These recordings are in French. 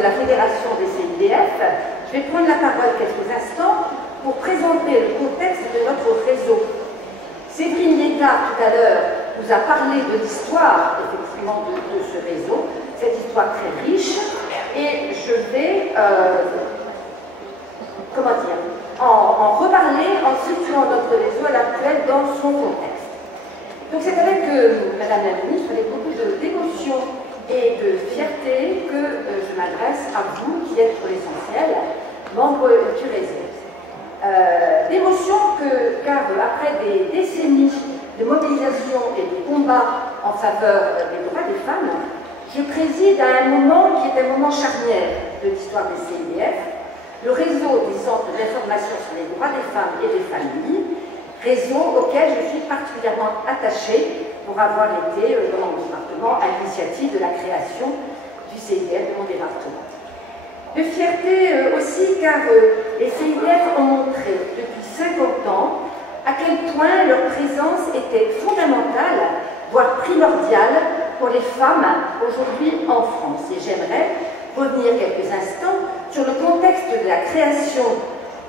de la Fédération des CIDF, je vais prendre la parole quelques instants pour présenter le contexte de notre réseau. Séverine Liétard, tout à l'heure, nous a parlé de l'histoire, effectivement, de ce réseau, cette histoire très riche, et je vais, en reparler en situant notre réseau à l'actuel dans son contexte. Donc c'est avec, Madame la Ministre, avec beaucoup d'émotion et de fierté que je m'adresse à vous, qui êtes pour l'essentiel membres du réseau. D'émotion car après des décennies de mobilisation et de combat en faveur des droits des femmes, je préside à un moment qui est un moment charnière de l'histoire des CIDF, le réseau des centres d'information sur les droits des femmes et des familles, réseau auquel je suis particulièrement attachée pour avoir été dans mon département à l'initiative de la création du CIDF de mon département. De fierté aussi car les CIDF ont montré depuis 50 ans à quel point leur présence était fondamentale, voire primordiale pour les femmes aujourd'hui en France. Et j'aimerais revenir quelques instants sur le contexte de la création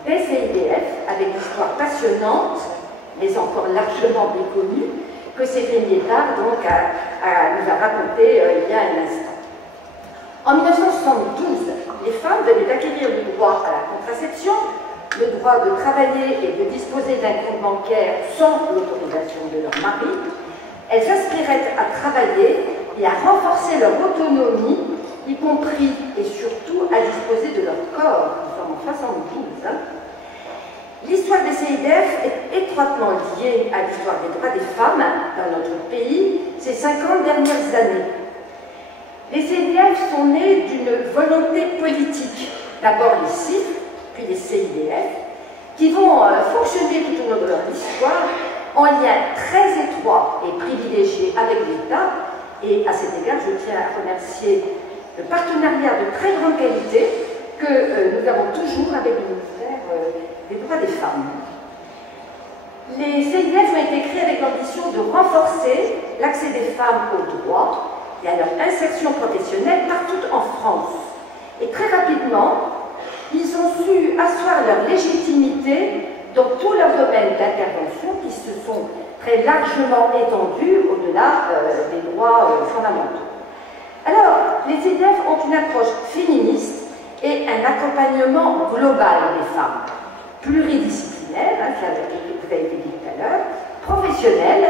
des CIDF avec l'histoire passionnante, mais encore largement méconnue, que Séverine Liétard donc nous a raconté il y a un instant. En 1972, les femmes devaient acquérir le droit à la contraception, le droit de travailler et de disposer d'un compte bancaire sans l'autorisation de leur mari. Elles aspiraient à travailler et à renforcer leur autonomie, y compris et surtout à disposer de leur corps. Nous sommes en 72. L'histoire des CIDF est étroitement liée à l'histoire des droits des femmes dans notre pays ces 50 dernières années. Les CIDF sont nés d'une volonté politique, d'abord les CIF, puis les CIDF, qui vont fonctionner tout au long de leur histoire en lien très étroit et privilégié avec l'État. Et à cet égard, je tiens à remercier le partenariat de très grande qualité que nous avons toujours avec le ministère des droits des femmes. Les CIDF ont été créés avec l'ambition de renforcer l'accès des femmes aux droits et à leur insertion professionnelle partout en France. Et très rapidement, ils ont su asseoir leur légitimité dans tous leurs domaines d'intervention qui se sont très largement étendus au-delà des droits fondamentaux. Alors, les CIDF ont une approche féministe et un accompagnement global des femmes, pluridisciplinaire, ça vous a été dit tout à l'heure, professionnel,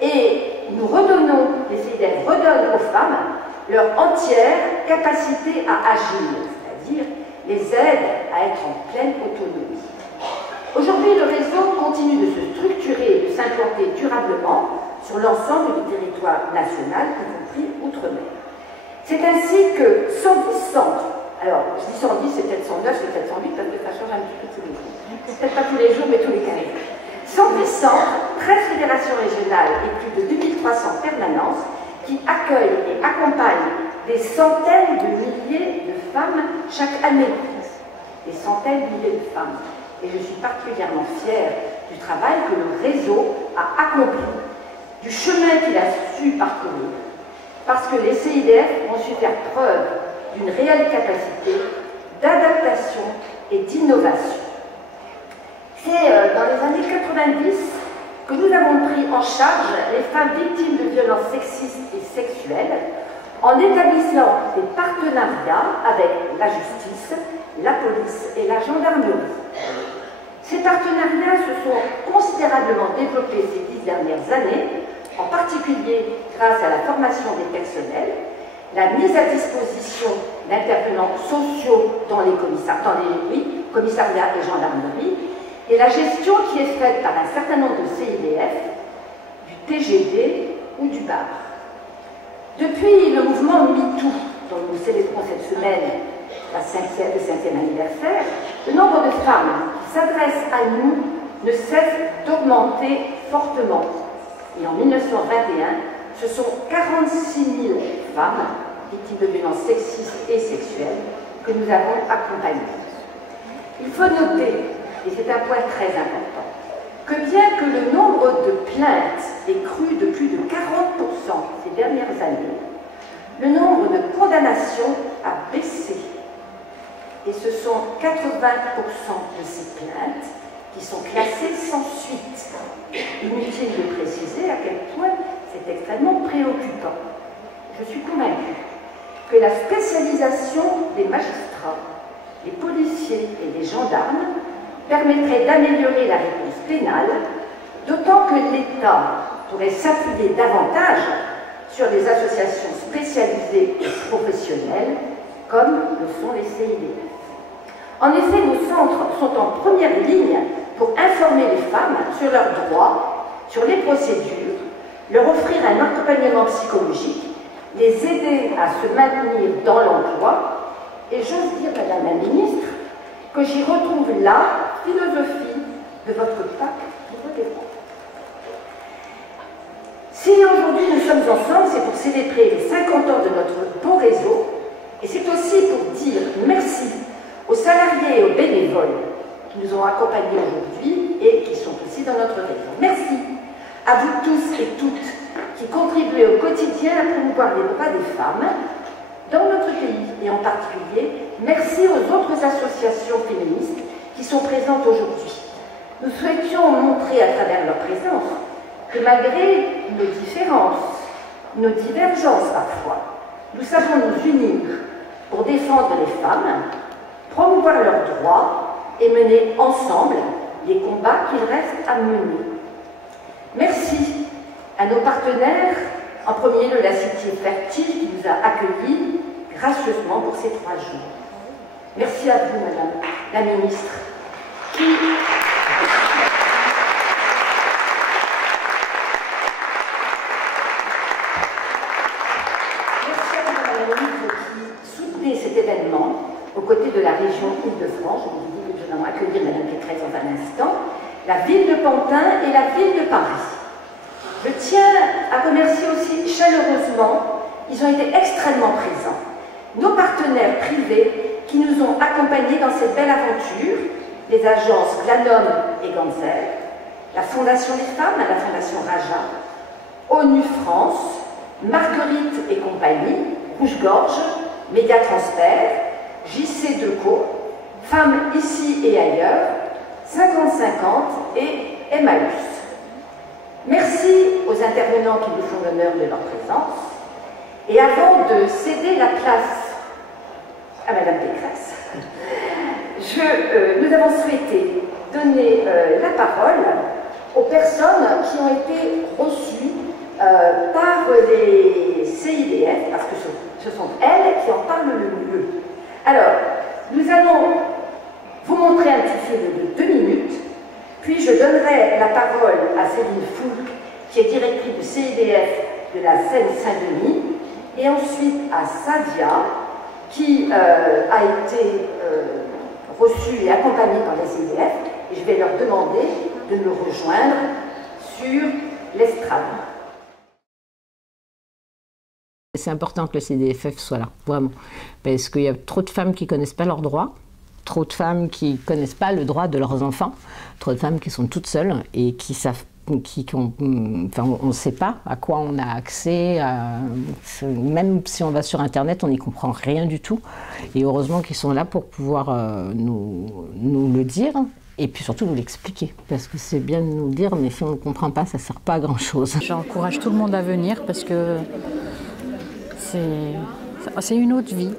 et nous redonnons, les CIDF redonnent aux femmes leur entière capacité à agir, c'est-à-dire les aident à être en pleine autonomie. Aujourd'hui, le réseau continue de se structurer et de s'implanter durablement sur l'ensemble du territoire national, y compris outre-mer. C'est ainsi que 110 centres, alors je dis 110, c'est peut-être 109, c'est peut-être 108, parce que ça change un petit peu tous les jours. Peut-être pas tous les jours, mais tous les 15 jours. 110 centres, 13 fédérations régionales et plus de 2300 permanences qui accueillent et accompagnent des centaines de milliers de femmes chaque année. Des centaines de milliers de femmes. Et je suis particulièrement fière du travail que le réseau a accompli, du chemin qu'il a su parcourir. Parce que les CIDF ont su faire preuve d'une réelle capacité d'adaptation et d'innovation. C'est dans les années 90 que nous avons pris en charge les femmes victimes de violences sexistes et sexuelles en établissant des partenariats avec la justice, la police et la gendarmerie. Ces partenariats se sont considérablement développés ces 10 dernières années, en particulier grâce à la formation des personnels, la mise à disposition d'intervenants sociaux dans les commissariats et gendarmeries, et la gestion qui est faite par un certain nombre de CIDF, du TGD ou du BAR. Depuis le mouvement MeToo, dont nous célébrons cette semaine le 5e anniversaire, le nombre de femmes qui s'adressent à nous ne cesse d'augmenter fortement. Et en 1921, ce sont 46 000 femmes victimes de violences sexistes et sexuelles que nous avons accompagnées. Il faut noter, et c'est un point très important, que bien que le nombre de plaintes ait cru de plus de 40% ces dernières années, le nombre de condamnations a baissé et ce sont 80% de ces plaintes qui sont classées sans suite. Inutile de préciser à quel point c'est extrêmement préoccupant. Je suis convaincue que la spécialisation des magistrats, des policiers et des gendarmes permettrait d'améliorer la réponse pénale, d'autant que l'État pourrait s'appuyer davantage sur des associations spécialisées et professionnelles, comme le sont les CIDF. En effet, nos centres sont en première ligne pour informer les femmes sur leurs droits, sur les procédures, leur offrir un accompagnement psychologique, les aider à se maintenir dans l'emploi, et j'ose dire, Madame la Ministre, que j'y retrouve la philosophie de votre pacte pour les droits. Si aujourd'hui nous sommes ensemble, c'est pour célébrer les 50 ans de notre beau réseau, et c'est aussi pour dire merci aux salariés et aux bénévoles qui nous ont accompagnés aujourd'hui et qui sont aussi dans notre réseau. Merci à vous tous et toutes qui contribuez au quotidien à promouvoir les droits des femmes dans notre pays, et en particulier, merci aux autres associations féministes qui sont présentes aujourd'hui. Nous souhaitions montrer à travers leur présence que malgré nos différences, nos divergences parfois, nous savons nous unir pour défendre les femmes, promouvoir leurs droits et mener ensemble les combats qu'il reste à mener. Merci à nos partenaires, en premier lieu la Cité Fertile qui nous a accueillis gracieusement pour ces 3 jours. Merci à vous, Madame la Ministre, cet événement aux côtés de la région Île-de-France. Je vous dis que nous allons accueillir Mme Pécresse dans un instant, la ville de Pantin et la ville de Paris. Je tiens à remercier aussi chaleureusement, ils ont été extrêmement présents, nos partenaires privés qui nous ont accompagnés dans cette belle aventure, les agences Glanom et Ganzer, la Fondation des Femmes, la Fondation Raja, ONU France, Marguerite et compagnie, Rouge-Gorge, Médiatransfert, JC Deco, Femmes ici et ailleurs, 50-50 et Emmaüs. Merci aux intervenants qui nous font l'honneur de leur présence. Et avant de céder la place à Madame Pécresse, nous avons souhaité donner la parole aux personnes qui ont été reçues par les CIDF, parce que ce sont elles qui en parlent le mieux. Alors, nous allons vous montrer un petit film de 2 minutes, puis je donnerai la parole à Céline Foulque, qui est directrice du CIDF de la Seine-Saint-Denis, et ensuite à Sadia, qui a été reçue et accompagnée par les CIDF, et je vais leur demander de nous rejoindre sur l'estrade. C'est important que le CDFF soit là, vraiment, parce qu'il y a trop de femmes qui ne connaissent pas leurs droits, trop de femmes qui ne connaissent pas le droit de leurs enfants, trop de femmes qui sont toutes seules et qui savent, enfin, on ne sait pas à quoi on a accès, même si on va sur Internet, on n'y comprend rien du tout. Et heureusement qu'ils sont là pour pouvoir nous le dire. Et puis surtout nous l'expliquer, parce que c'est bien de nous le dire, mais si on ne comprend pas, ça ne sert pas à grand-chose. J'encourage tout le monde à venir parce que c'est une autre vie.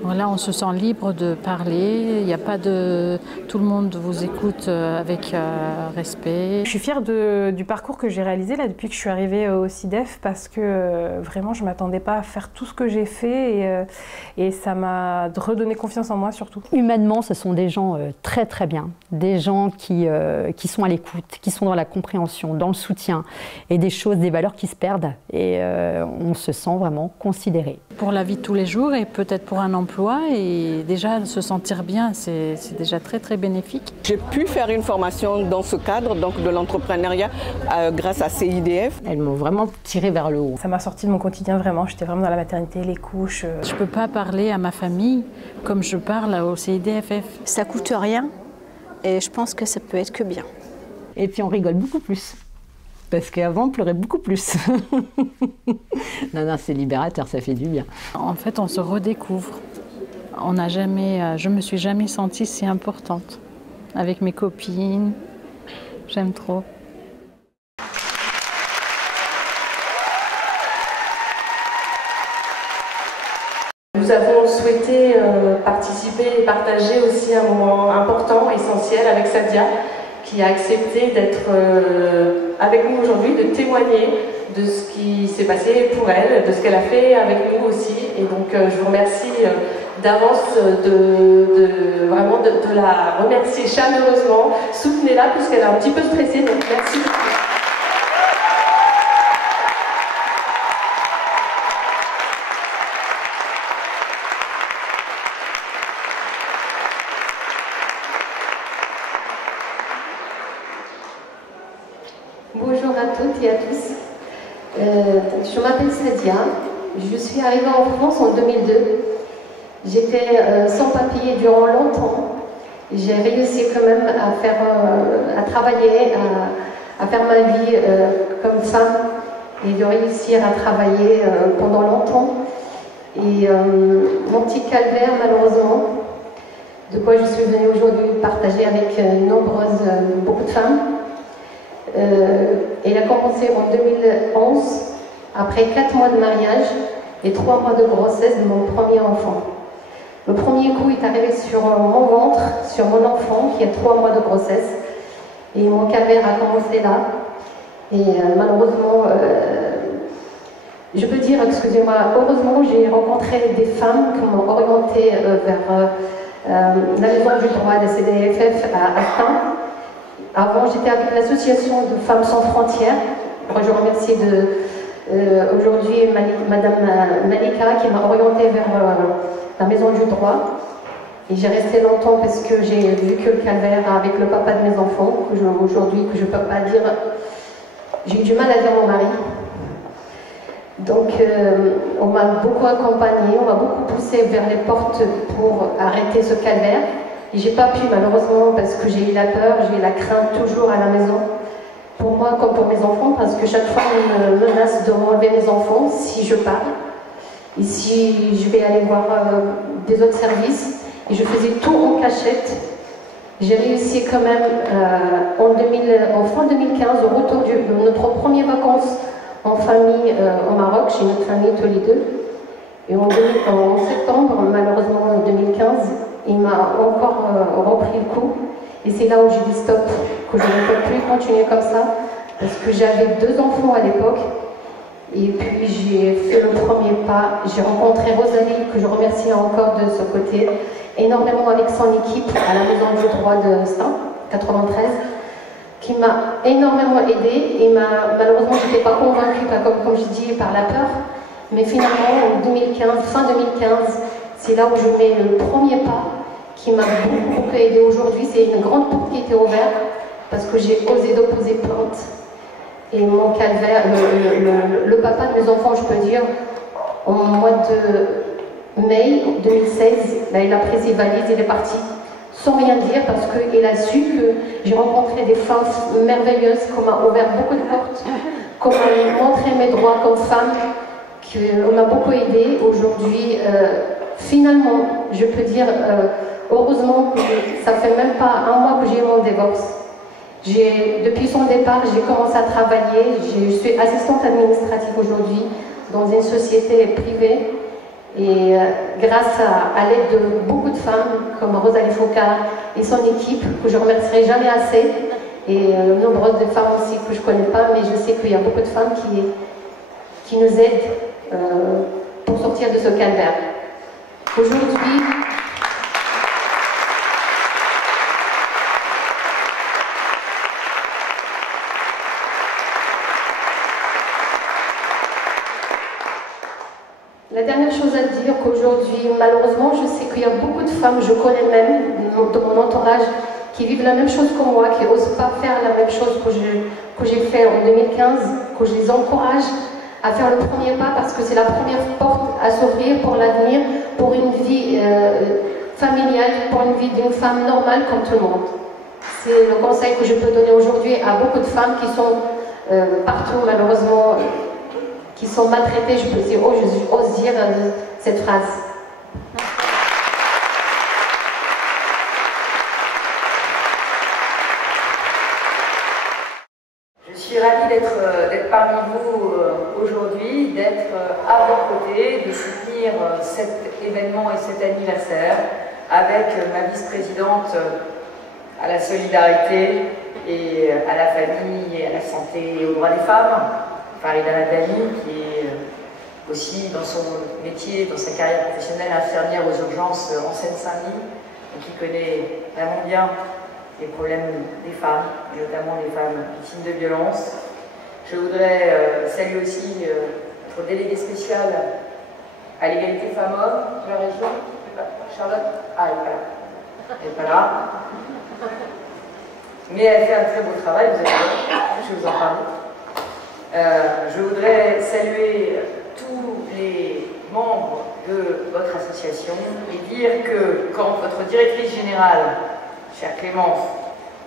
Voilà, on se sent libre de parler, il n'y a pas de... Tout le monde vous écoute avec respect. Je suis fière du parcours que j'ai réalisé là, depuis que je suis arrivée au CIDF, parce que vraiment je ne m'attendais pas à faire tout ce que j'ai fait et ça m'a redonné confiance en moi surtout. Humainement, ce sont des gens très très bien, des gens qui sont à l'écoute, qui sont dans la compréhension, dans le soutien, et des choses, des valeurs qui se perdent, et on se sent vraiment considéré. Pour la vie de tous les jours et peut-être pour un emploi, et déjà se sentir bien, c'est déjà très très bénéfique. J'ai pu faire une formation dans ce cadre, donc de l'entrepreneuriat, grâce à CIDF. Elles m'ont vraiment tiré vers le haut. Ça m'a sorti de mon quotidien vraiment, j'étais vraiment dans la maternité, les couches. Je ne peux pas parler à ma famille comme je parle au CIDFF. Ça coûte rien et je pense que ça peut être que bien. Et puis on rigole beaucoup plus. Parce qu'avant, on pleurait beaucoup plus. Non, c'est libérateur, ça fait du bien. En fait, on se redécouvre. je me suis jamais sentie si importante. Avec mes copines, j'aime trop. Nous avons souhaité participer et partager aussi un moment important, essentiel avec Sadia, qui a accepté d'être avec nous aujourd'hui, de témoigner de ce qui s'est passé pour elle, de ce qu'elle a fait avec nous aussi. Et donc je vous remercie d'avance vraiment de la remercier chaleureusement. Soutenez-la puisqu'elle est un petit peu stressée, donc merci beaucoup. Bonjour à toutes et à tous. Je m'appelle Sadia. Je suis arrivée en France en 2002. J'étais sans papier durant longtemps. J'ai réussi quand même à travailler, à faire ma vie comme femme et de réussir à travailler pendant longtemps. Et mon petit calvaire, malheureusement, de quoi je suis venue aujourd'hui partager avec beaucoup de femmes. Il a commencé en 2011, après 4 mois de mariage et 3 mois de grossesse de mon premier enfant. Le premier coup est arrivé sur mon ventre, sur mon enfant qui a 3 mois de grossesse. Et mon calvaire a commencé là. Et malheureusement, je peux dire, excusez-moi, heureusement j'ai rencontré des femmes qui m'ont orientée vers la maison du droit de CDFF à Astin. Avant, j'étais avec l'association de Femmes sans frontières. Je remercie aujourd'hui Madame Malika qui m'a orientée vers la maison du droit. Et j'ai resté longtemps parce que j'ai vécu le calvaire avec le papa de mes enfants, aujourd'hui que je ne peux pas dire. J'ai eu du mal à dire mon mari. Donc on m'a beaucoup accompagnée, on m'a beaucoup poussée vers les portes pour arrêter ce calvaire. Et j'ai pas pu malheureusement parce que j'ai eu la peur, j'ai eu la crainte toujours à la maison. Pour moi comme pour mes enfants, parce que chaque fois on me menace de m'enlever mes enfants si je pars. Et si je vais aller voir des autres services. Et je faisais tout en cachette. J'ai réussi quand même en fin 2015, au retour de notre première vacances en famille au Maroc, chez notre famille tous les deux. Et en septembre, malheureusement en 2015, il m'a encore repris le coup. Et c'est là où j'ai dit stop, que je ne peux plus continuer comme ça, parce que j'avais 2 enfants à l'époque. Et puis j'ai fait le premier pas. J'ai rencontré Rosalie, que je remercie encore de ce côté, énormément avec son équipe à la maison du droit de Saint, 93, qui m'a énormément aidée. Et malheureusement, je n'étais pas convaincue, comme je dis, par la peur. Mais finalement, en 2015, fin 2015, c'est là où je mets le premier pas qui m'a beaucoup aidée aujourd'hui. C'est une grande porte qui était ouverte parce que j'ai osé déposer plainte. Et mon calvaire, le papa de mes enfants, je peux dire, au mois de mai 2016, là, il a pris ses valises, il est parti sans rien dire parce qu'il a su que j'ai rencontré des femmes merveilleuses, qu'on m'a ouvert beaucoup de portes, qu'on m'a montré mes droits comme femme, qu'on m'a beaucoup aidée. Aujourd'hui, finalement, je peux dire, heureusement que ça fait même pas 1 mois que j'ai eu mon divorce. Depuis son départ, j'ai commencé à travailler. Je suis assistante administrative aujourd'hui dans une société privée. Et grâce à l'aide de beaucoup de femmes comme Rosalie Foucault et son équipe, que je ne remercierai jamais assez, et nombreuses de femmes aussi que je ne connais pas, mais je sais qu'il y a beaucoup de femmes qui nous aident pour sortir de ce calvaire. Aujourd'hui, la dernière chose à dire qu'aujourd'hui, malheureusement, je sais qu'il y a beaucoup de femmes, je connais même de mon entourage, qui vivent la même chose que moi, qui n'osent pas faire la même chose que j'ai fait en 2015, que je les encourage à faire le premier pas parce que c'est la première porte à s'ouvrir pour l'avenir, pour une vie familiale, pour une vie d'une femme normale comme tout le monde. C'est le conseil que je peux donner aujourd'hui à beaucoup de femmes qui sont partout, malheureusement, qui sont maltraitées. Je peux dire, j'ose dire cette phrase. suis ravie d'être parmi vous aujourd'hui, d'être à vos côtés, de soutenir cet événement et cet anniversaire avec ma vice-présidente à la solidarité et à la famille et à la santé et aux droits des femmes, Farida Madani, qui est aussi dans son métier, dans sa carrière professionnelle, infirmière aux urgences en Seine-Saint-Denis, et qui connaît vraiment bien les problèmes des femmes, et notamment les femmes victimes de violences. Je voudrais saluer aussi notre déléguée spéciale à l'égalité femmes-hommes de la région, Charlotte. Ah, elle n'est pas là. Mais elle fait un très beau travail, vous allez voir, je vais vous en parler. Je voudrais saluer tous les membres de votre association et dire que quand votre directrice générale, chère Clémence,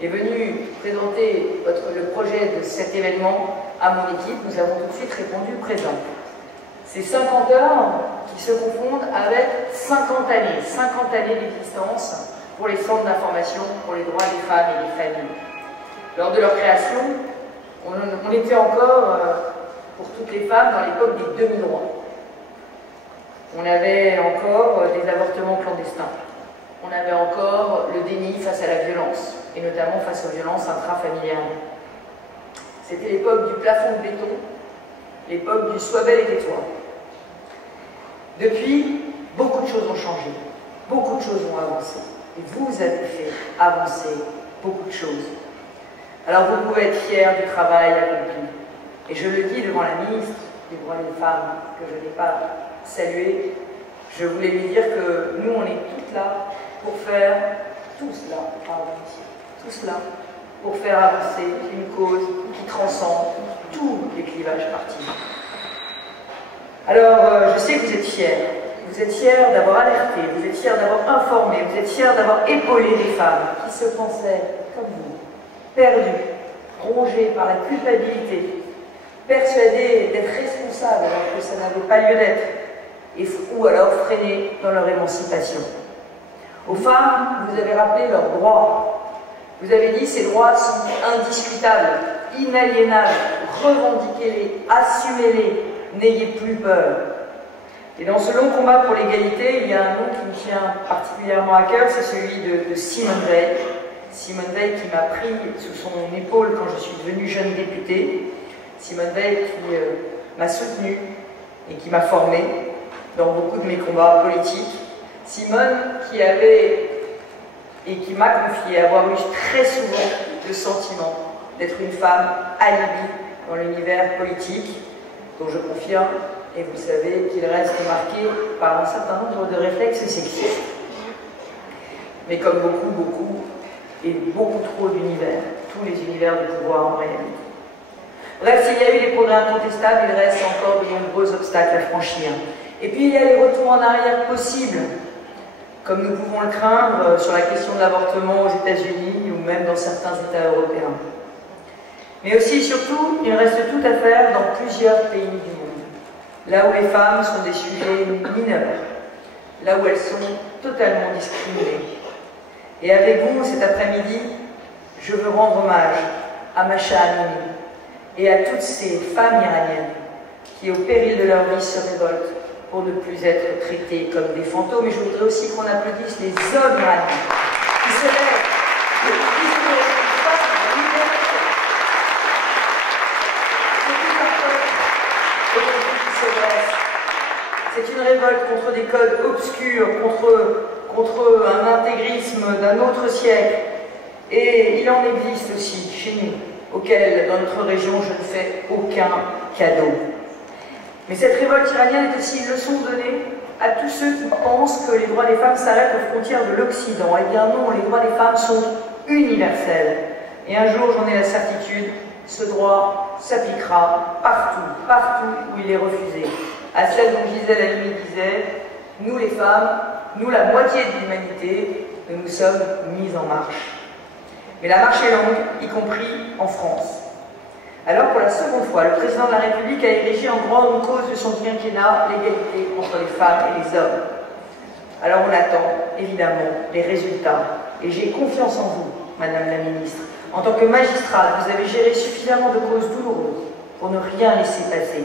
est venue présenter le projet de cet événement à mon équipe, nous avons tout de suite répondu présent. C'est 50 heures qui se confondent avec 50 années d'existence pour les centres d'information pour les droits des femmes et des familles. Lors de leur création, on était encore, pour toutes les femmes, dans l'époque des demi-droits. On avait encore des avortements clandestins. On avait encore le déni face à la violence, et notamment face aux violences intrafamiliales. C'était l'époque du plafond de béton, l'époque du sois belle et tais-toi. Depuis, beaucoup de choses ont changé, beaucoup de choses ont avancé. Et vous avez fait avancer beaucoup de choses. Alors vous pouvez être fiers du travail accompli. Et je le dis devant la ministre des droits des femmes, que je n'ai pas saluée, je voulais lui dire que nous, on est toutes là pour faire tout cela pour faire avancer une cause qui transcende tous les clivages partis. Alors, je sais que vous êtes fiers. Vous êtes fiers d'avoir alerté, vous êtes fiers d'avoir informé, vous êtes fiers d'avoir épaulé des femmes qui se pensaient, comme vous, perdues, rongées par la culpabilité, persuadées d'être responsables alors que ça n'avait pas lieu d'être, ou alors freinées dans leur émancipation. Aux femmes, vous avez rappelé leurs droits. Vous avez dit ces droits sont indiscutables, inaliénables, revendiquez-les, assumez-les, n'ayez plus peur. Et dans ce long combat pour l'égalité, il y a un nom qui me tient particulièrement à cœur, c'est celui de Simone Veil. Simone Veil qui m'a pris sous son épaule quand je suis devenue jeune députée. Simone Veil qui m'a soutenue et qui m'a formée dans beaucoup de mes combats politiques. Simone qui avait et qui m'a confié avoir eu très souvent le sentiment d'être une femme alibi dans l'univers politique, dont je confirme, et vous savez, qu'il reste marqué par un certain nombre de réflexes sexistes. Mais comme beaucoup, et beaucoup trop d'univers, tous les univers de pouvoir en réalité. Bref, s'il y a eu des progrès incontestables, il reste encore de nombreux obstacles à franchir. Et puis il y a les retours en arrière possibles, comme nous pouvons le craindre sur la question de l'avortement aux États-Unis ou même dans certains États européens. Mais aussi et surtout, il reste tout à faire dans plusieurs pays du monde, là où les femmes sont des sujets mineurs, là où elles sont totalement discriminées. Et avec vous, cet après-midi, je veux rendre hommage à Masha Amini et à toutes ces femmes iraniennes qui, au péril de leur vie, se révoltent pour ne plus être traitées comme des fantômes. Et je voudrais aussi qu'on applaudisse les hommes iraniens qui se lèvent pour discuter les femmes de liberté. C'est une révolte contre des codes obscurs, contre un intégrisme d'un autre siècle. Et il en existe aussi chez nous, auxquels, dans notre région, je ne fais aucun cadeau. Mais cette révolte iranienne est aussi une leçon donnée à tous ceux qui pensent que les droits des femmes s'arrêtent aux frontières de l'Occident. Eh bien non, les droits des femmes sont universels. Et un jour, j'en ai la certitude, ce droit s'appliquera partout où il est refusé. À celle dont Gisèle Halimi disait, nous les femmes, nous la moitié de l'humanité, nous nous sommes mises en marche. Mais la marche est longue, y compris en France. Alors pour la seconde fois, le président de la République a érigé en grande cause de son quinquennat l'égalité entre les femmes et les hommes. Alors on attend évidemment les résultats. Et j'ai confiance en vous, Madame la Ministre. En tant que magistrate, vous avez géré suffisamment de causes douloureuses pour ne rien laisser passer.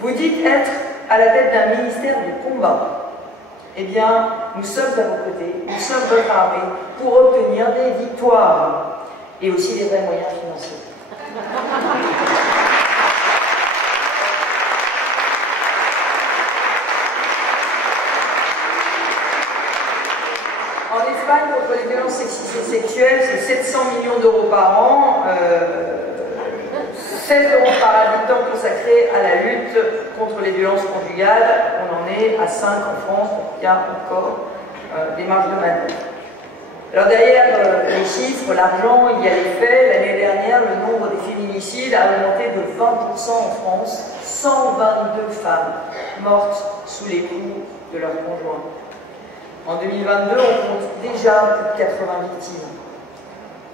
Vous dites être à la tête d'un ministère de combat. Eh bien, nous sommes à vos côtés, nous sommes votre armée pour obtenir des victoires et aussi des vrais moyens financiers. En Espagne, contre les violences sexistes et sexuelles, c'est 700 millions d'euros par an, 16 euros par habitant consacrés à la lutte contre les violences conjugales. On en est à 5 en France, donc il y a encore des marges de manœuvre. Alors derrière les chiffres, l'argent, il y a les faits. L'année dernière, le nombre des féminicides a augmenté de 20% en France. 122 femmes mortes sous les coups de leur conjoint. En 2022, on compte déjà plus de 80 victimes.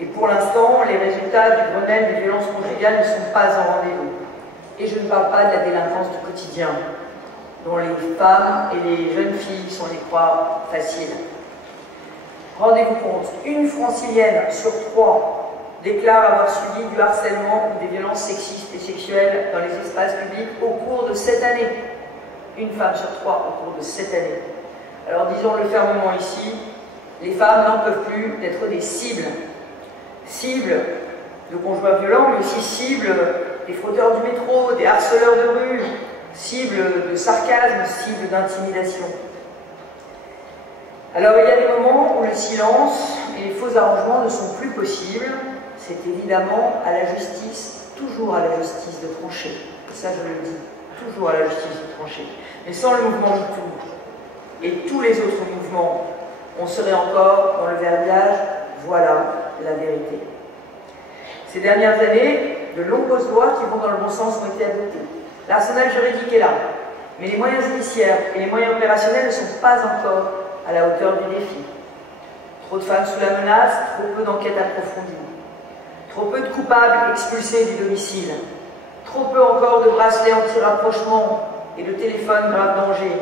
Et pour l'instant, les résultats du Grenelle des violences conjugales ne sont pas en rendez-vous. Et je ne parle pas de la délinquance du quotidien, dont les femmes et les jeunes filles sont les proies faciles. Rendez-vous compte, une francilienne sur 3 déclare avoir subi du harcèlement ou des violences sexistes et sexuelles dans les espaces publics au cours de cette année. Une femme sur 3 au cours de cette année. Alors disons-le fermement ici, les femmes n'en peuvent plus d'être des cibles. Cibles de conjoints violents, mais aussi cibles des frotteurs du métro, des harceleurs de rue, cibles de sarcasme, cibles d'intimidation. Alors il y a des moments où le silence et les faux arrangements ne sont plus possibles. C'est évidemment à la justice, toujours à la justice de trancher. Et ça je le dis, toujours à la justice de trancher. Mais sans le mouvement MeToo et tous les autres mouvements, on serait encore dans le verbiage « voilà la vérité ». Ces dernières années, de nombreuses lois qui vont dans le bon sens ont été adoptées. L'arsenal juridique est là, mais les moyens judiciaires et les moyens opérationnels ne sont pas encore à la hauteur du défi. Trop de femmes sous la menace, trop peu d'enquêtes approfondies, trop peu de coupables expulsés du domicile, trop peu encore de bracelets anti-rapprochement et de téléphones grave danger,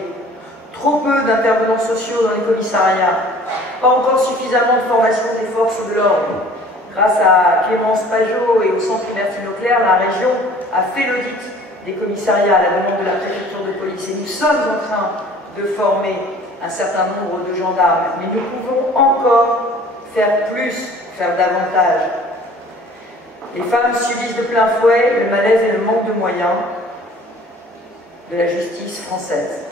trop peu d'intervenants sociaux dans les commissariats, pas encore suffisamment de formation des forces de l'ordre. Grâce à Clémence Pajot et au centre Bertine Leclerc, la région a fait l'audit des commissariats à la demande de la préfecture de police. Et nous sommes en train de former un certain nombre de gendarmes. Mais nous pouvons encore faire plus, faire davantage. Les femmes subissent de plein fouet le malaise et le manque de moyens de la justice française.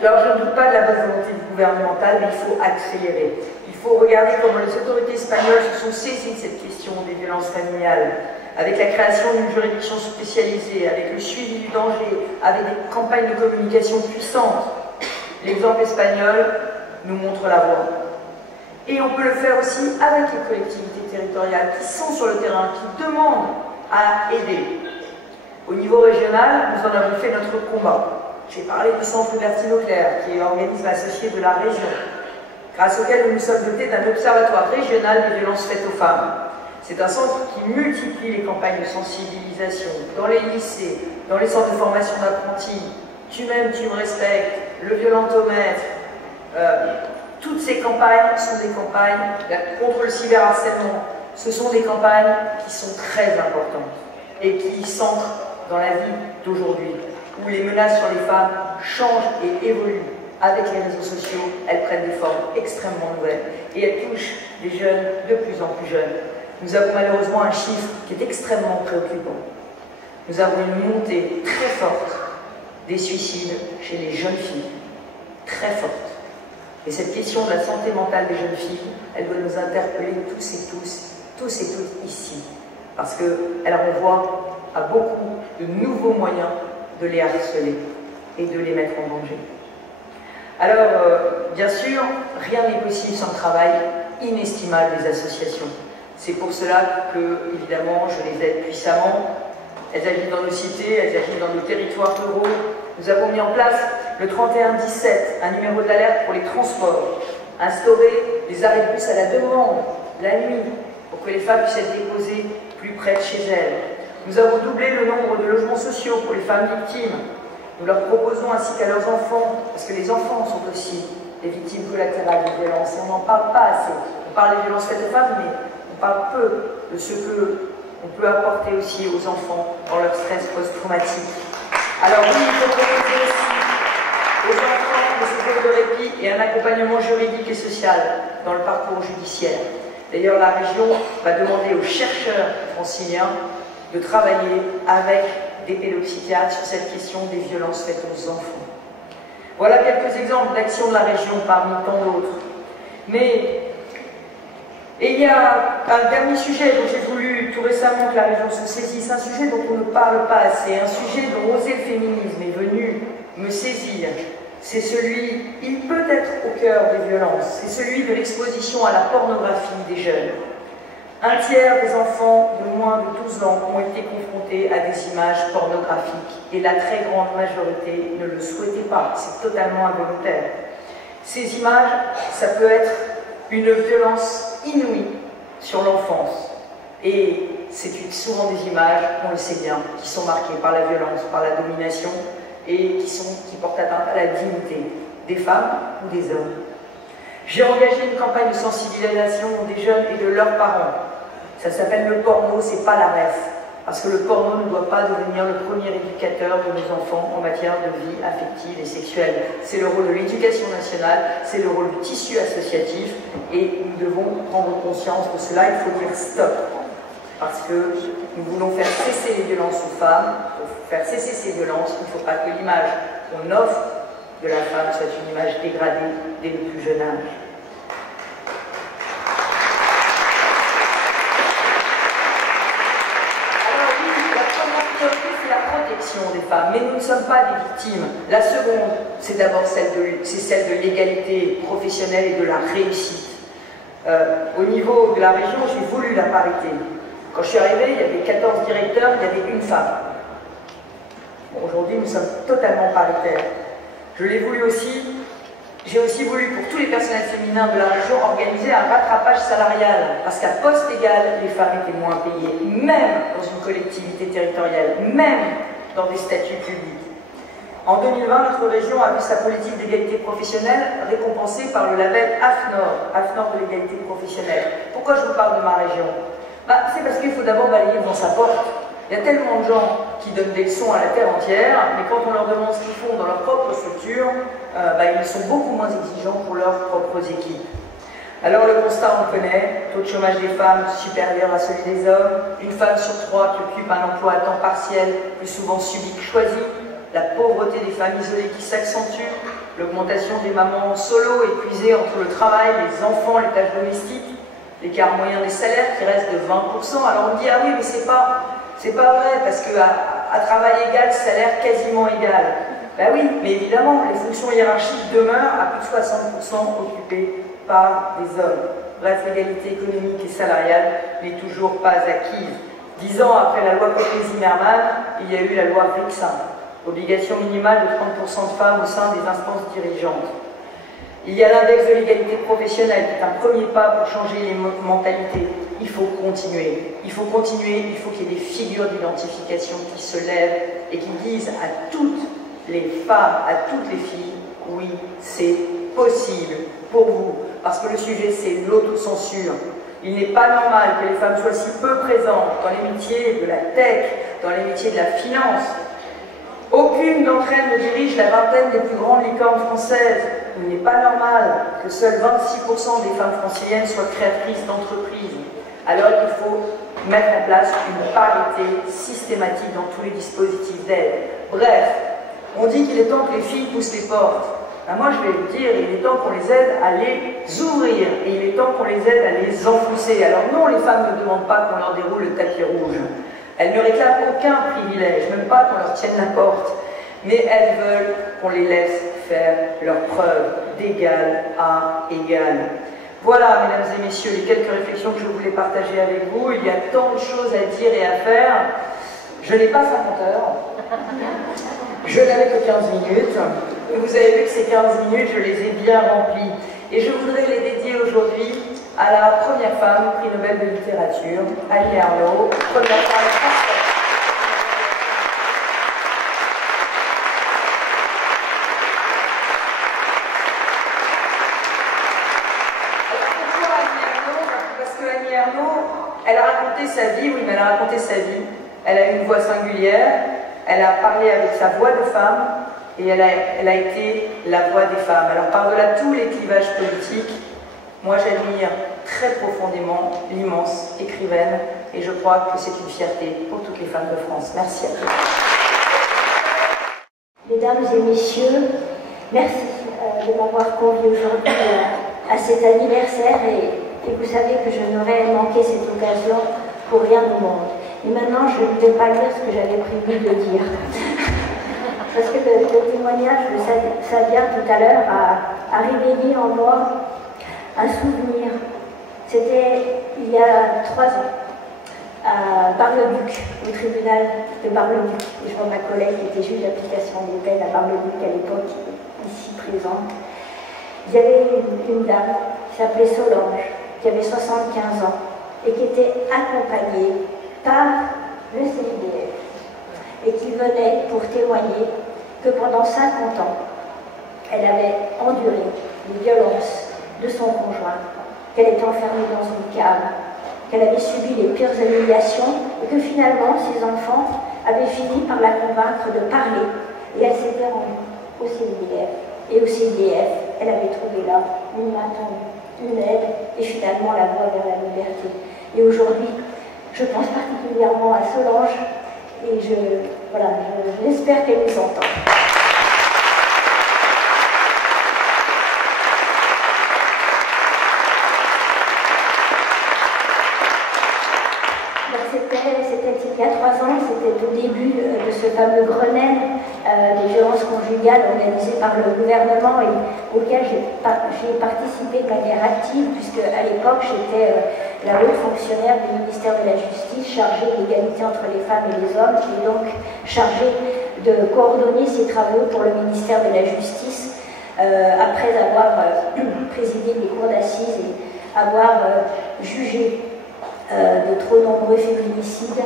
Alors je ne doute pas de la bonne volonté gouvernementale, mais il faut accélérer. Il faut regarder comment les autorités espagnoles se sont saisies de cette question des violences familiales, avec la création d'une juridiction spécialisée, avec le suivi du danger, avec des campagnes de communication puissantes. L'exemple espagnol nous montre la voie. Et on peut le faire aussi avec les collectivités territoriales qui sont sur le terrain, qui demandent à aider. Au niveau régional, nous en avons fait notre combat. J'ai parlé du centre Bertine Leclerc, qui est l'organisme associé de la région, grâce auquel nous nous sommes dotés d'un observatoire régional des violences faites aux femmes. C'est un centre qui multiplie les campagnes de sensibilisation dans les lycées, dans les centres de formation d'apprentis. Tu m'aimes, tu me respectes, le violentomètre. Toutes ces campagnes sont des campagnes contre le cyberharcèlement. Ce sont des campagnes qui sont très importantes et qui s'ancrent dans la vie d'aujourd'hui, où les menaces sur les femmes changent et évoluent. Avec les réseaux sociaux, elles prennent des formes extrêmement nouvelles et elles touchent des jeunes de plus en plus jeunes. Nous avons malheureusement un chiffre qui est extrêmement préoccupant. Nous avons une montée très forte des suicides chez les jeunes filles, très forte. Et cette question de la santé mentale des jeunes filles, elle doit nous interpeller tous et toutes ici, parce qu'elle renvoie à beaucoup de nouveaux moyens de les harceler et de les mettre en danger. Alors, bien sûr, rien n'est possible sans le travail inestimable des associations. C'est pour cela que, évidemment, je les aide puissamment. Elles agissent dans nos cités, elles agissent dans nos territoires ruraux. Nous avons mis en place le 3117, un numéro d'alerte pour les transports, instaurer des arrêts de bus à la demande, la nuit, pour que les femmes puissent être déposées plus près de chez elles. Nous avons doublé le nombre de logements sociaux pour les femmes victimes. Nous leur proposons ainsi qu'à leurs enfants, parce que les enfants sont aussi des victimes collatérales de violences, et on n'en parle pas assez. On parle des violences faites aux femmes, mais On parle peu de ce qu'on peut apporter aussi aux enfants dans leur stress post-traumatique. Alors oui, il faut proposer aussi aux enfants des secours de répit et un accompagnement juridique et social dans le parcours judiciaire. D'ailleurs, la région va demander aux chercheurs franciliens de travailler avec des pédopsychiatres sur cette question des violences faites aux enfants. Voilà quelques exemples d'actions de la région parmi tant d'autres. Et il y a un dernier sujet dont j'ai voulu tout récemment que la région se saisisse, un sujet dont on ne parle pas assez, un sujet dont Oser le féminisme est venu me saisir. C'est celui, il peut être au cœur des violences, c'est celui de l'exposition à la pornographie des jeunes. Un tiers des enfants de moins de 12 ans ont été confrontés à des images pornographiques et la très grande majorité ne le souhaitait pas, c'est totalement involontaire. Ces images, ça peut être une violence inouïe sur l'enfance et c'est souvent des images, on le sait bien, qui sont marquées par la violence, par la domination et qui portent atteinte à la dignité des femmes ou des hommes. J'ai engagé une campagne de sensibilisation des jeunes et de leurs parents. Ça s'appelle le porno, c'est pas la ref. Parce que le porno ne doit pas devenir le premier éducateur de nos enfants en matière de vie affective et sexuelle. C'est le rôle de l'éducation nationale, c'est le rôle du tissu associatif et nous devons prendre conscience de cela. Il faut dire stop. Parce que nous voulons faire cesser les violences aux femmes. Pour faire cesser ces violences, il ne faut pas que l'image qu'on offre de la femme soit une image dégradée dès le plus jeune âge. Alors oui, la première priorité, c'est la protection des femmes, mais nous ne sommes pas des victimes. La seconde, c'est d'abord celle de l'égalité professionnelle et de la réussite. Au niveau de la région, j'ai voulu la parité. Quand je suis arrivée, il y avait 14 directeurs, il y avait une femme. Bon, aujourd'hui, nous sommes totalement paritaires. Je l'ai voulu aussi, j'ai aussi voulu pour tous les personnels féminins de la région organiser un rattrapage salarial, parce qu'à poste égal, les femmes étaient moins payées, même dans une collectivité territoriale, même dans des statuts publics. En 2020, notre région a vu sa politique d'égalité professionnelle récompensée par le label AFNOR de l'égalité professionnelle. Pourquoi je vous parle de ma région? C'est parce qu'il faut d'abord balayer devant sa porte. Il y a tellement de gens qui donnent des leçons à la terre entière, mais quand on leur demande ce qu'ils font dans leur propre structure, ils sont beaucoup moins exigeants pour leurs propres équipes. Alors le constat, on connaît, taux de chômage des femmes supérieur à celui des hommes, une femme sur 3 qui occupe un emploi à temps partiel, plus souvent subi que choisi, la pauvreté des femmes isolées qui s'accentue, l'augmentation des mamans solo épuisées entre le travail, les enfants, les tâches domestiques, l'écart moyen des salaires qui reste de 20%. Alors on dit, ah oui, mais c'est pas vrai, parce qu'à travail égal, salaire quasiment égal. Ben oui, mais évidemment, les fonctions hiérarchiques demeurent à plus de 60% occupées par des hommes. Bref, l'égalité économique et salariale n'est toujours pas acquise. 10 ans après la loi Copé-Zimmermann, il y a eu la loi Rixain, obligation minimale de 30% de femmes au sein des instances dirigeantes. Il y a l'index de l'égalité professionnelle qui est un premier pas pour changer les mentalités. Il faut continuer, il faut qu'il y ait des figures d'identification qui se lèvent et qui disent à toutes les femmes, à toutes les filles, oui, c'est possible pour vous. Parce que le sujet, c'est l'autocensure. Il n'est pas normal que les femmes soient si peu présentes dans les métiers de la tech, dans les métiers de la finance. Aucune d'entre elles ne dirige la vingtaine des plus grandes licornes françaises. Il n'est pas normal que seuls 26% des femmes franciliennes soient créatrices d'entreprises. Alors il faut mettre en place une parité systématique dans tous les dispositifs d'aide. Bref, on dit qu'il est temps que les filles poussent les portes. Moi je vais vous dire, il est temps qu'on les aide à les ouvrir et il est temps qu'on les aide à les enfoncer. Alors non, les femmes ne demandent pas qu'on leur déroule le tapis rouge. Elles ne réclament aucun privilège, même pas qu'on leur tienne la porte. Mais elles veulent qu'on les laisse faire leurs preuves d'égal à égal. Voilà, mesdames et messieurs, les quelques réflexions que je voulais partager avec vous. Il y a tant de choses à dire et à faire. Je n'ai pas 50 heures. Je n'avais que 15 minutes. Vous avez vu que ces 15 minutes, je les ai bien remplies. Et je voudrais les dédier aujourd'hui à la première femme prix Nobel de littérature, Annie Ernaux, première femme française. Alors pourquoi Annie Ernaux? Parce que Annie Ernaux, Elle a raconté sa vie, oui, mais elle a raconté sa vie. Elle a une voix singulière, elle a parlé avec sa voix de femme, et elle a été la voix des femmes. Alors par-delà tous les clivages politiques, moi j'admire très profondément l'immense écrivaine, et je crois que c'est une fierté pour toutes les femmes de France. Merci à tous. Mesdames et messieurs, merci de m'avoir convié aujourd'hui à cet anniversaire et vous savez que je n'aurais manqué cette occasion pour rien au monde. Et maintenant, je ne vais pas dire ce que j'avais prévu de dire. Parce que le témoignage de Sadia tout à l'heure a réveillé en moi un souvenir. C'était il y a 3 ans, à Bar-le-Duc, au tribunal de Bar-le-Duc. Et je vois ma collègue qui était juge d'application des peines à Bar-le-Duc à l'époque, ici présente. Il y avait une dame qui s'appelait Solange, qui avait 75 ans, et qui était accompagnée par le CIDF, et qui venait pour témoigner que pendant 50 ans, elle avait enduré les violences de son conjoint, qu'elle était enfermée dans une cave, qu'elle avait subi les pires humiliations et que finalement ses enfants avaient fini par la convaincre de parler. Et elle s'était rendue au CIDF. Et au CIDF, elle avait trouvé là une main tendue, une aide et finalement la voie vers la liberté. Et aujourd'hui, je pense particulièrement à Solange et j'espère qu'elle nous entend. C'était il y a 3 ans, c'était au début de ce fameux Grenelle des violences conjugales organisé par le gouvernement et auquel j'ai participé de manière active, puisque à l'époque j'étais la haute fonctionnaire du ministère de la Justice chargée de l'égalité entre les femmes et les hommes, et donc chargée de coordonner ces travaux pour le ministère de la Justice après avoir présidé les cours d'assises et avoir jugé de trop nombreux féminicides,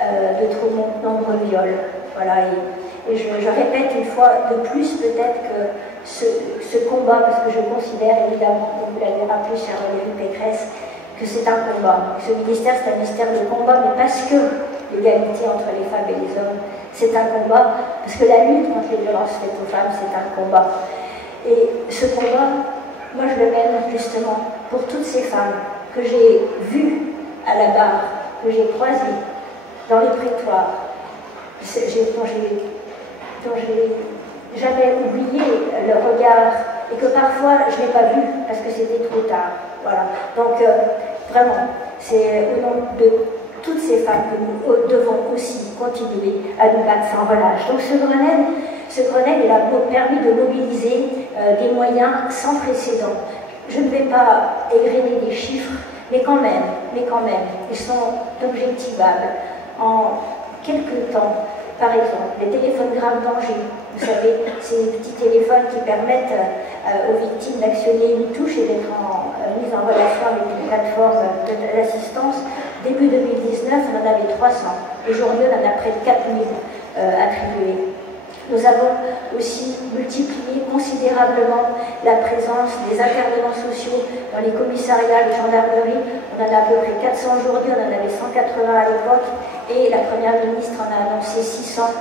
de trop nombreux viols. Voilà, et je répète une fois de plus peut-être que ce combat, parce que je considère évidemment, comme vous l'avez rappelé, chère Valérie Pécresse, que c'est un combat. Ce ministère, c'est un ministère de combat, mais parce que l'égalité entre les femmes et les hommes, c'est un combat, parce que la lutte contre les violences faites aux femmes, c'est un combat. Et ce combat, moi je le mène justement pour toutes ces femmes que j'ai vues à la barre, que j'ai croisées dans les prétoires, dont j'ai jamais oublié le regard, et que parfois je n'ai pas vu parce que c'était trop tard. Voilà. Donc vraiment, c'est au nom de toutes ces femmes que nous devons aussi continuer à nous battre sans relâche. Donc ce Grenelle il a permis de mobiliser des moyens sans précédent. Je ne vais pas égrener des chiffres, mais quand même, ils sont objectivables. En quelques temps, par exemple, les téléphones grave danger, vous savez, ces petits téléphones qui permettent aux victimes d'actionner une touche et d'être mises en relation avec une plateforme d'assistance. Début 2019, on en avait 300. Aujourd'hui, on en a près de 4000 attribués. Nous avons aussi multiplié considérablement la présence des intervenants sociaux dans les commissariats, les gendarmeries. On en a à peu près 400 aujourd'hui, on en avait 180 à l'époque, et la Première ministre en a annoncé 600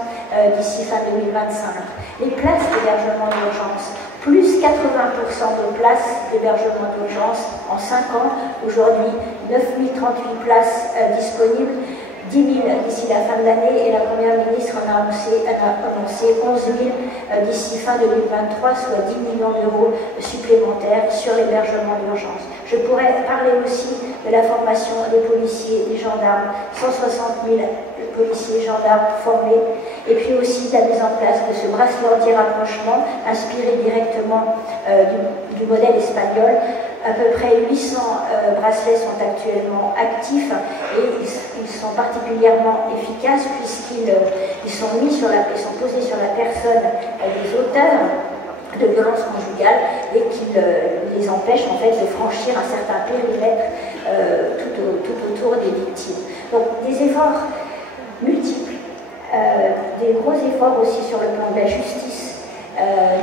d'ici fin 2025. Les places d'hébergement d'urgence, plus 80% de places d'hébergement d'urgence en 5 ans. Aujourd'hui, 9038 places disponibles. 10 000 d'ici la fin de l'année et la Première ministre en a annoncé 11 000 d'ici fin 2023, soit 10 millions d'euros supplémentaires sur l'hébergement d'urgence. Je pourrais parler aussi de la formation des policiers et des gendarmes, 160 000 policiers et gendarmes formés, et puis aussi la mise en place de ce bracelet anti-rapprochement inspiré directement du modèle espagnol. À peu près 800 bracelets sont actuellement actifs et ils sont particulièrement efficaces puisqu'ils sont posés sur la personne des auteurs de violences conjugales et qui les empêchent en fait de franchir un certain périmètre tout autour des victimes. Donc des efforts multiples, des gros efforts aussi sur le plan de la justice,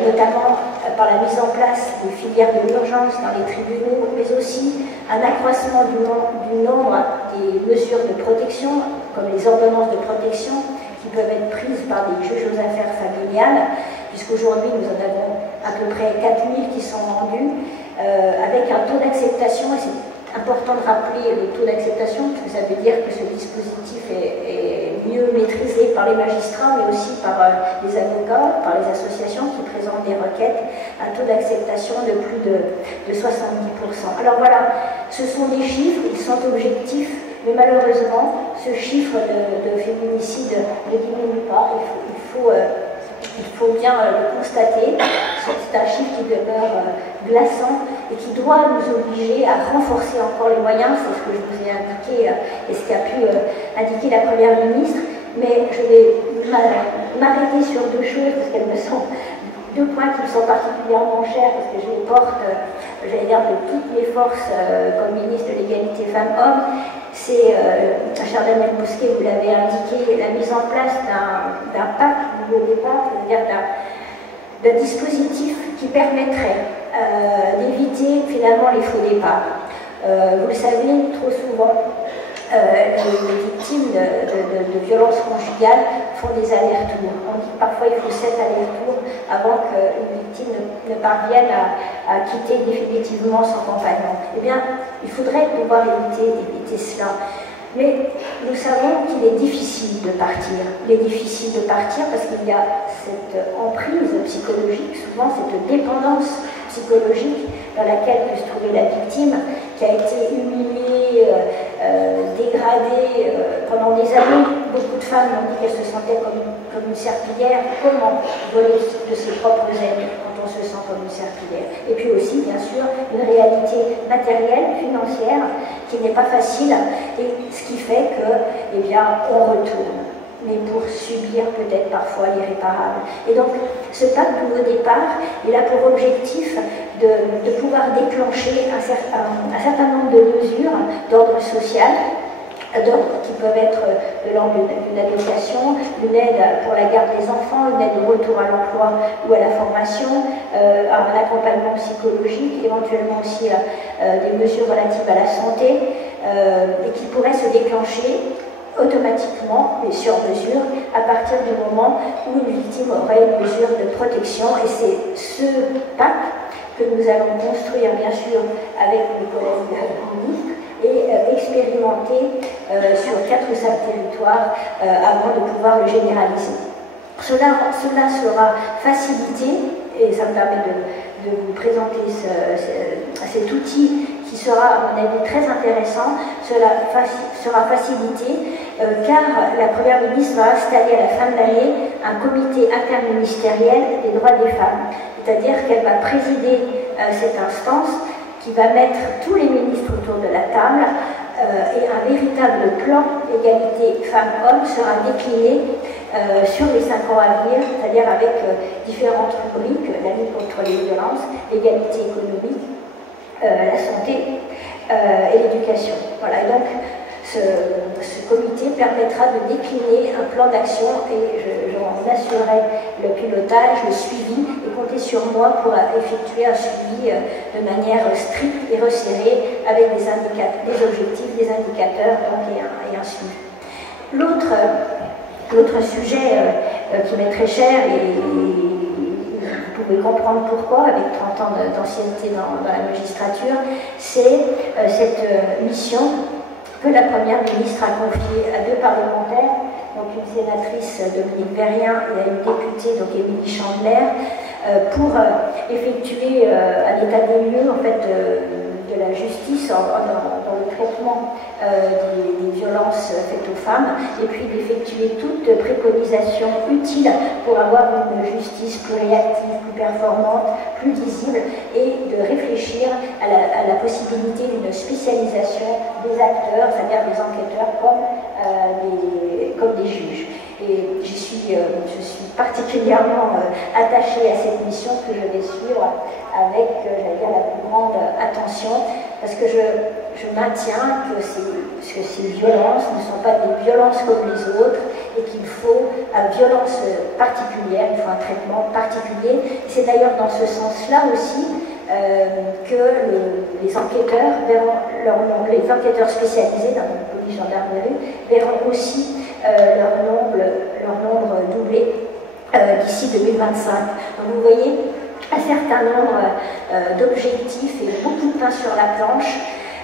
notamment par la mise en place des filières de l'urgence dans les tribunaux, mais aussi un accroissement du nombre des mesures de protection, comme les ordonnances de protection, qui peuvent être prises par des juges aux affaires familiales, puisqu'aujourd'hui nous en avons à peu près 4000 qui sont rendus, avec un taux d'acceptation, et c'est important de rappeler le taux d'acceptation, parce que ça veut dire que ce dispositif est mieux maîtrisé par les magistrats, mais aussi par les avocats, par les associations qui présentent des requêtes, un taux d'acceptation de plus de 70%. Alors voilà, ce sont des chiffres, ils sont objectifs, mais malheureusement, ce chiffre de féminicide ne diminue pas, il faut bien le constater. C'est un chiffre qui demeure glaçant et qui doit nous obliger à renforcer encore les moyens. C'est ce que je vous ai indiqué et ce qu'a pu indiquer la Première ministre. Mais je vais m'arrêter sur deux choses parce qu'elles me sont deux points qui me sont particulièrement chers parce que je les porte, j'allais dire, de toutes mes forces comme ministre de l'égalité femmes-hommes. C'est, cher Daniel Bousquet, vous l'avez indiqué, la mise en place d'un pacte au départ, c'est-à-dire d'un dispositif qui permettrait d'éviter finalement les faux départs. Vous le savez, trop souvent, les victimes de violences conjugales font des allers-retours. On dit que parfois il faut 7 allers-retours avant qu'une victime ne parvienne à quitter définitivement son compagnon. Eh bien, il faudrait pouvoir éviter cela. Mais nous savons qu'il est difficile de partir. Il est difficile de partir parce qu'il y a cette emprise psychologique, souvent cette dépendance psychologique dans laquelle peut se trouver la victime, qui a été humiliée, dégradée pendant des années. Beaucoup de femmes ont dit qu'elles se sentaient comme une serpillière. Comment voler de ses propres ailes quand on se sent comme une serpillière? Et puis aussi, bien sûr, une réalité matérielle, financière, qui n'est pas facile, et ce qui fait que, eh bien, on retourne, mais pour subir peut-être parfois l'irréparable. Et donc, ce pacte nouveau départ, il a pour objectif de pouvoir déclencher un certain nombre de mesures d'ordre social, qui peuvent être de l'ordre d'une allocation, une aide pour la garde des enfants, une aide au retour à l'emploi ou à la formation, un accompagnement psychologique, éventuellement aussi des mesures relatives à la santé, et qui pourraient se déclencher automatiquement, mais sur mesure, à partir du moment où une victime aurait une mesure de protection. Et c'est ce pacte que nous allons construire, bien sûr, avec mes collègues ministres, et expérimenter sur 4 ou 5 territoires avant de pouvoir le généraliser. Cela sera facilité, et ça me permet de vous présenter cet outil qui sera, à mon avis, très intéressant. Cela sera facilité car la Première ministre va installer à la fin de l'année un comité interministériel des droits des femmes. C'est-à-dire qu'elle va présider cette instance qui va mettre tous les ministres autour de la table et un véritable plan égalité femmes-hommes sera décliné sur les 5 ans à venir, c'est-à-dire avec différentes rubriques, la lutte contre les violences, l'égalité économique, la santé et l'éducation. Voilà, et donc ce comité permettra de décliner un plan d'action et j'en assurerai le pilotage, le suivi, et compter sur moi pour effectuer un suivi de manière stricte et resserrée avec des objectifs, des indicateurs et un suivi. L'autre sujet qui m'est très cher, et vous pouvez comprendre pourquoi, avec 30 ans d'ancienneté dans la magistrature, c'est cette mission que la Première ministre a confiée à 2 parlementaires, donc une sénatrice Dominique Verrien et à une députée, donc Émilie Chandler, pour effectuer un état des lieux en fait, de la justice dans le traitement des violences faites aux femmes, et puis d'effectuer toute préconisation utile pour avoir une justice plus réactive, plus performante, plus visible, et de réfléchir à la possibilité d'une spécialisation des acteurs, c'est-à-dire des enquêteurs comme des juges. Et je suis particulièrement attachée à cette mission que je vais suivre avec, j'allais dire, la plus grande attention, parce que je maintiens que ces violences ne sont pas des violences comme les autres et qu'il faut une violence particulière, il faut un traitement particulier. C'est d'ailleurs dans ce sens-là aussi que les enquêteurs verront les enquêteurs spécialisés dans la police gendarmerie verront aussi leur nombre doublé d'ici 2025. Donc vous voyez un certain nombre d'objectifs et beaucoup de pain sur la planche.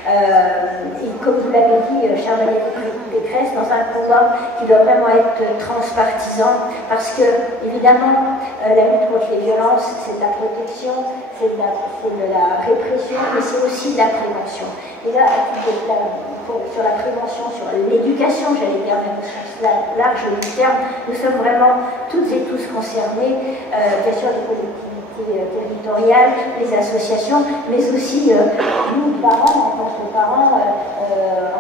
Et comme vous l'avez dit, chère Valérie Pécresse, dans un combat qui doit vraiment être transpartisan, parce que, évidemment, la lutte contre les violences, c'est de la protection, c'est de la répression, mais c'est aussi de la prévention. Et là, sur la prévention, sur l'éducation, j'allais dire, même au sens large du terme, nous sommes vraiment toutes et tous concernés, bien sûr, les collectivités territoriales, les associations, mais aussi nous, parents,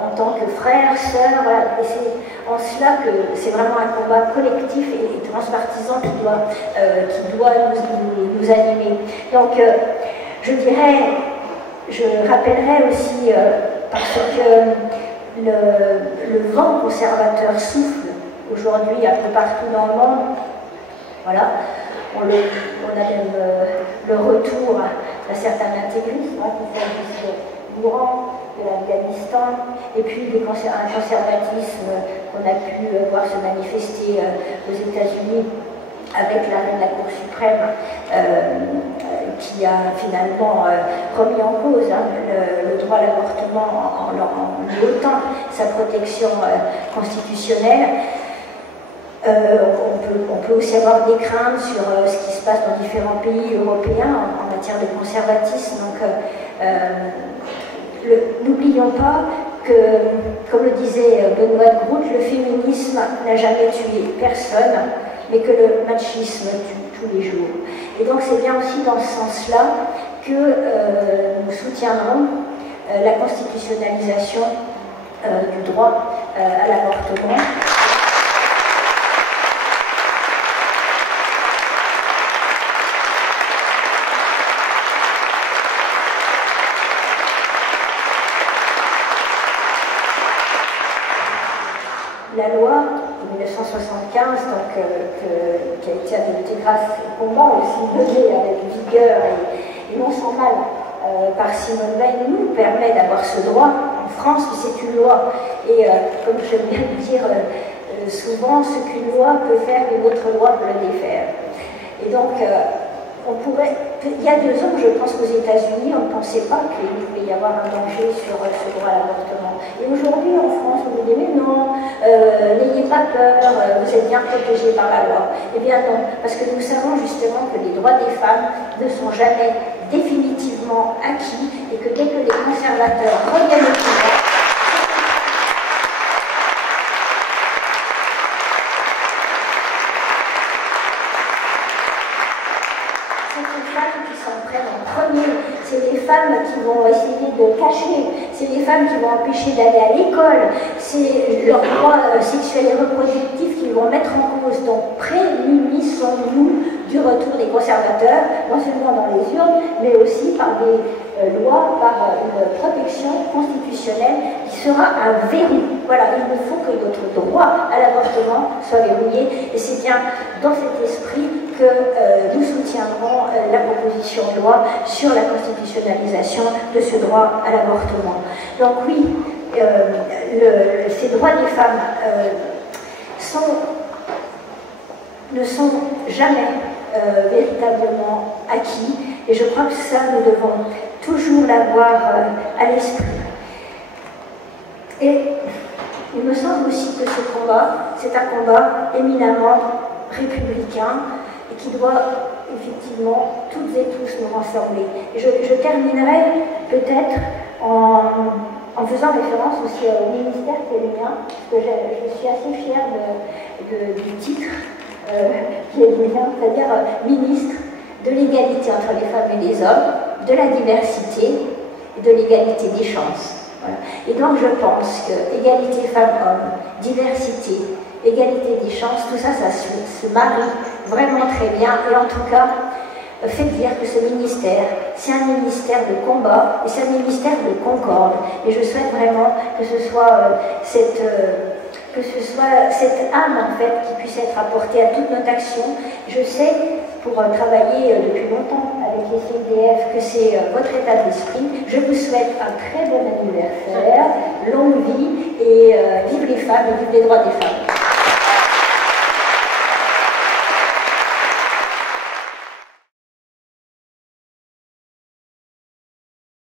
en tant que frères, sœurs, voilà. Et c'est en cela que c'est vraiment un combat collectif et transpartisan qui doit nous animer. Donc, je rappellerai aussi, parce que le vent conservateur souffle aujourd'hui un peu partout dans le monde, voilà. On a même le retour d'un certain intégrisme, qu'il s'agisse de l'Iran, de l'Afghanistan, et puis un conservatisme qu'on a pu voir se manifester aux États-Unis avec l'arrêt de la Cour suprême qui a finalement remis en cause le droit à l'avortement en lui ôtant sa protection constitutionnelle. On peut aussi avoir des craintes sur ce qui se passe dans différents pays européens en matière de conservatisme. Donc, n'oublions pas que, comme le disait Benoît de Groot, le féminisme n'a jamais tué personne, mais que le machisme tue tous les jours. Et donc, c'est bien aussi dans ce sens-là que nous soutiendrons la constitutionnalisation du droit à l'avortement. La loi de 1975, donc, qui a été adoptée grâce au combat aussi mené avec vigueur et non sans mal par Simone Veil, nous permet d'avoir ce droit en France, qui c'est une loi. Et comme j'aime bien le dire souvent, ce qu'une loi peut faire, une autre loi peut le défaire. Et donc, il y a 2 ans, je pense qu'aux États-Unis, on ne pensait pas qu'il pouvait y avoir un danger sur ce droit à l'avortement. Et aujourd'hui, en France, on nous dit, mais non, n'ayez pas peur, vous êtes bien protégés par la loi. Eh bien non, parce que nous savons justement que les droits des femmes ne sont jamais définitivement acquis et que dès que les conservateurs reviennent au pouvoir, c'est les femmes qui vont essayer de cacher, c'est les femmes qui vont empêcher d'aller à l'école, c'est leurs droits sexuels et reproductifs qu'ils vont mettre en cause. Donc prémunissons-nous du retour des conservateurs, non seulement dans les urnes, mais aussi par des lois, par une protection constitutionnelle qui sera un verrou. Voilà, il faut que notre droit à l'avortement soit verrouillé, et c'est bien dans cet esprit que nous soutiendrons la proposition de loi sur la constitutionnalisation de ce droit à l'avortement. Donc oui, ces droits des femmes ne sont jamais véritablement acquis, et je crois que ça, nous devons toujours l'avoir à l'esprit. Et il me semble aussi que ce combat, c'est un combat éminemment républicain, et qui doit effectivement toutes et tous nous rassembler. Et je terminerai peut-être en faisant référence aussi au ministère qui est le mien, parce que je suis assez fière du titre qui est le mien, c'est-à-dire ministre de l'égalité entre les femmes et les hommes, de la diversité et de l'égalité des chances. Voilà. Et donc je pense que égalité femmes-hommes, diversité, égalité des chances, tout ça, ça se marie vraiment très bien. Et en tout cas, faites dire que ce ministère, c'est un ministère de combat et c'est un ministère de concorde. Et je souhaite vraiment que ce soit cette âme, en fait, qui puisse être apportée à toute notre action. Je sais, pour travailler depuis longtemps avec les CIDF que c'est votre état d'esprit. Je vous souhaite un très bon anniversaire, longue vie et vive les femmes et vive les droits des femmes.